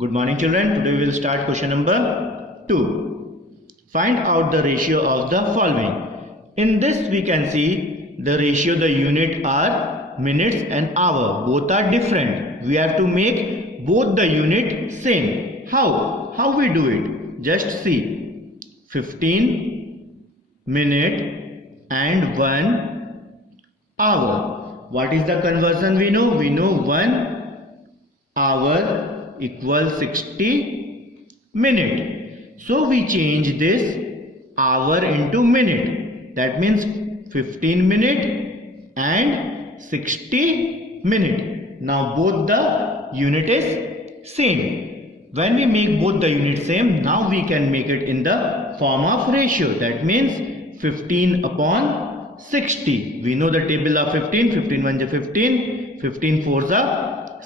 Good morning children. Today we will start question number 2. Find out the ratio of the following. In this we can see the ratio, the unit are minutes and hour. Both are different. We have to make both the unit same. How? How we do it? Just see. 15 minute and 1 hour. What is the conversion we know? We know 1 hour equals 60 minute. So we change this hour into minute. That means 15 minute and 60 minute. Now both the unit is same. When we make both the units same, now we can make it in the form of ratio. That means 15 upon 60. We know the table of 15. 15 1 is 15. 15 4 is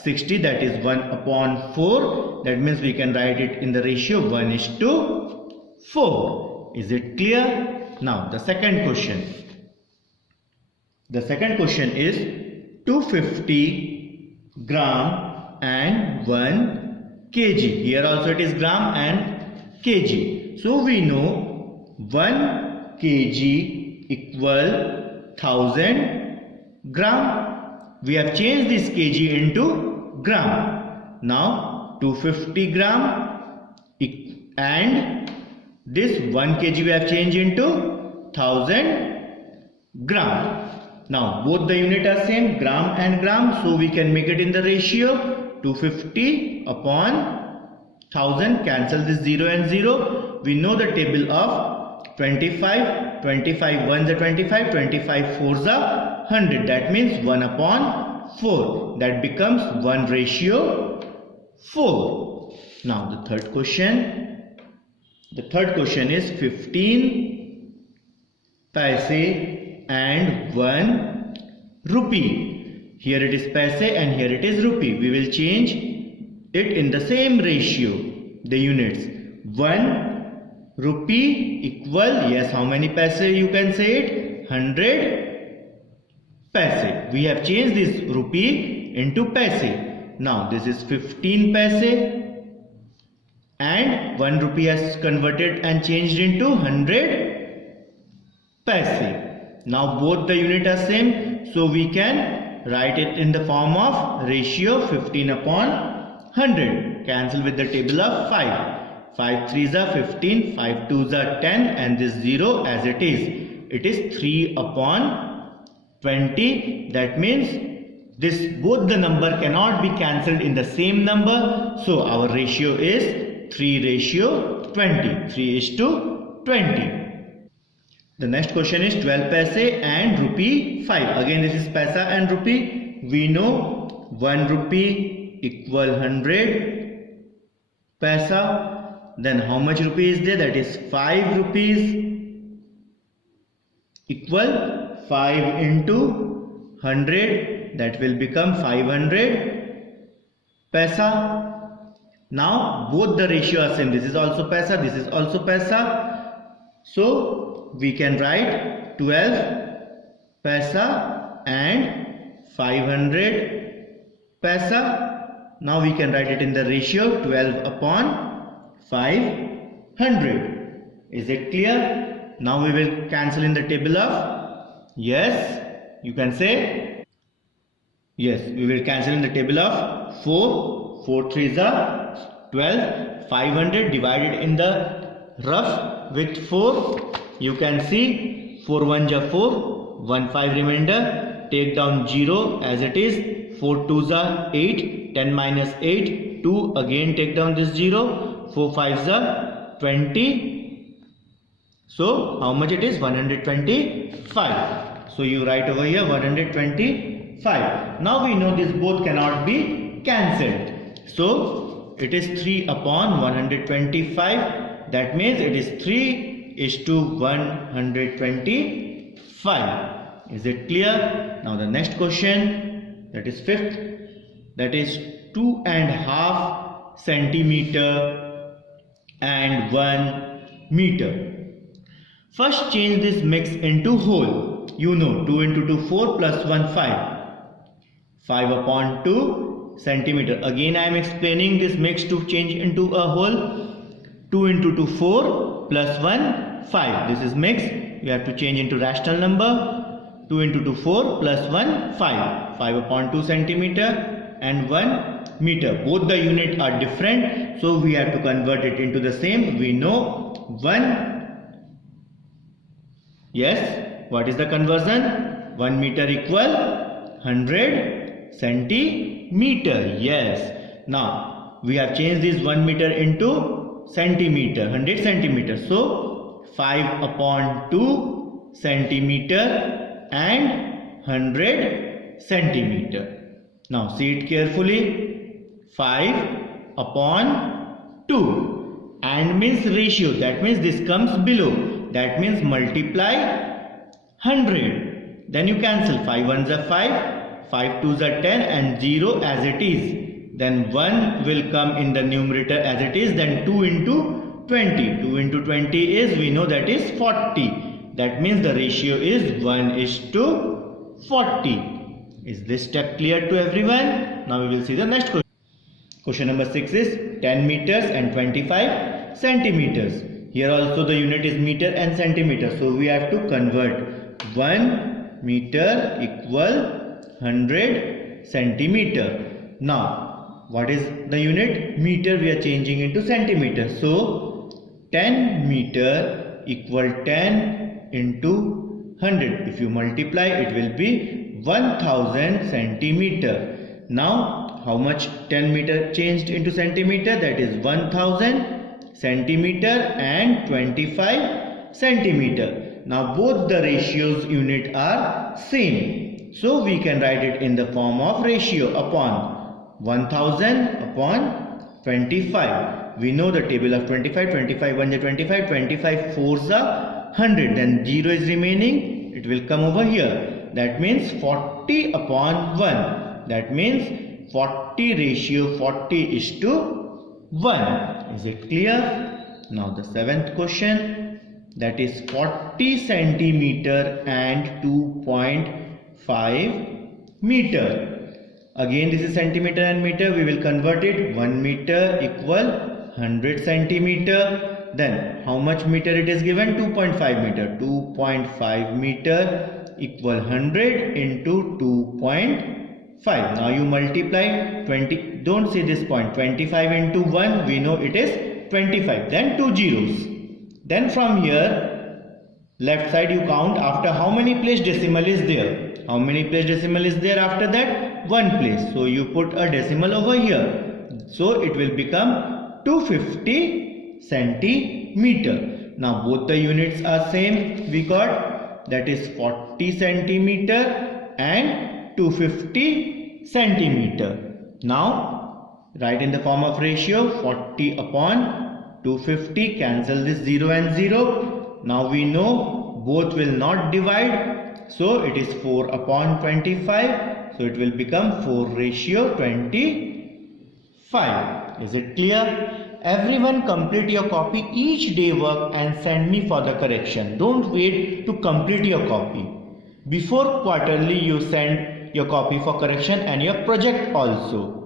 60. That is 1 upon 4. That means we can write it in the ratio 1:4. Is it clear? Now the second question. The second question is 250 gram and 1 kg. Here also it is gram and kg. So we know 1 kg equal 1000 gram. We have changed this kg into gram. Now 250 gram and this 1 kg we have changed into 1000 gram. Now both the unit are same, gram and gram, so we can make it in the ratio 250 upon 1000. Cancel this 0 and 0. We know the table of 25. 25 1s are 25, 25 4s are 100. That means 1 upon 4. That becomes 1:4. Now the third question. The third question is 15 paise and 1 rupee. Here it is paise and here it is rupee. We will change it in the same ratio, the units. 1 rupee equal, yes, how many paise you can say it? 100 paise. We have changed this rupee into paise. Now this is 15 paise and 1 rupee has converted and changed into 100 paise. Now both the unit are same, so we can write it in the form of ratio 15 upon 100. Cancel with the table of 5. 5 3s are 15, 5 2s are 10 and this 0 as it is. It is 3 upon 20. That means this both the number cannot be cancelled in the same number. So our ratio is 3:20. 3:20. The next question is 12 paise and rupee 5. Again this is paisa and rupee. We know 1 rupee equal 100 paisa. Then how much rupee is there? That is 5 rupees equal 5 into 100. That will become 500 paisa. Now both the ratio are same. This is also paisa. This is also paisa. So we can write 12 paisa and 500 paisa. Now we can write it in the ratio 12 upon 500. Is it clear? Now we will cancel in the table of, yes, you can say, yes, we will cancel in the table of 4. 4 3s are 12. 500 divided in the rough with 4. You can see 4 1s are 4, 1 5 remainder, take down 0 as it is, 4 2s are 8, 10 minus 8, 2, again take down this 0, 4 5s are 20. So how much it is? 125. So you write over here 125. Now we know this both cannot be cancelled. So it is 3 upon 125. That means it is 3:125. Is it clear? Now the next question, that is fifth, that is 2.5 centimeter and 1 meter. First change this mix into whole. You know 2 into 2 4 plus 1 5. 5 upon 2 centimeter. Again I am explaining this makes to change into a whole. 2 into 2 4 plus 1 5. This is mix. We have to change into rational number. 2 into 2 4 plus 1 5. 5 upon 2 centimeter and 1 meter. Both the unit are different, so we have to convert it into the same. We know 1. Yes, what is the conversion? 1 meter equal 100 centimeter. Yes. Now we have changed this 1 meter into centimeter, 100 centimeter. So 5 upon 2 centimeter and 100 centimeter. Now see it carefully. 5 upon 2 and means ratio. That means this comes below. That means multiply 100. Then you cancel. 5 ones are 5, 5 twos are 10 and 0 as it is. Then 1 will come in the numerator as it is. Then 2 into 20. 2 into 20 is, we know that is 40. That means the ratio is 1:40. Is this step clear to everyone? Now we will see the next question. Question number 6 is 10 meters and 25 centimeters. Here also the unit is meter and centimeter. So we have to convert 1 meter equal 100 centimeter. Now what is the unit? Meter we are changing into centimeter. So 10 meter equal 10 into 100. If you multiply, it will be 1000 centimeter. Now how much 10 meter changed into centimeter? That is 1000 centimeter and 25 centimeter. Now both the ratios unit are same. So we can write it in the form of ratio upon 1000 upon 25. We know the table of 25. 25 1s are 25. 25 4s are 100. Then 0 is remaining. It will come over here. That means 40 upon 1. That means 40 ratio 40 is to 1. Is it clear? Now the 7th question, that is 40 centimeter and 2.5 meter. Again this is centimeter and meter. We will convert it. 1 meter equal 100 centimeter. Then how much meter it is given? 2.5 meter. 2.5 meter equal 100 into 2.5. Now you multiply 20. Don't see this point. 25 into 1. We know it is 25. Then 2 zeros. Then from here, left side you count after how many place decimal is there. How many place decimal is there after that? 1 place. So you put a decimal over here. So it will become 250 centimeter. Now both the units are same. We got, that is 40 centimeter and 250 centimeter. Now write in the form of ratio. 40 upon 250. Cancel this 0 and 0. Now we know both will not divide. So it is 4 upon 25. So it will become 4 ratio 25. Is it clear? Everyone complete your copy each day work and send me for the correction. Don't wait to complete your copy. Before quarterly you send your copy for correction and your project also.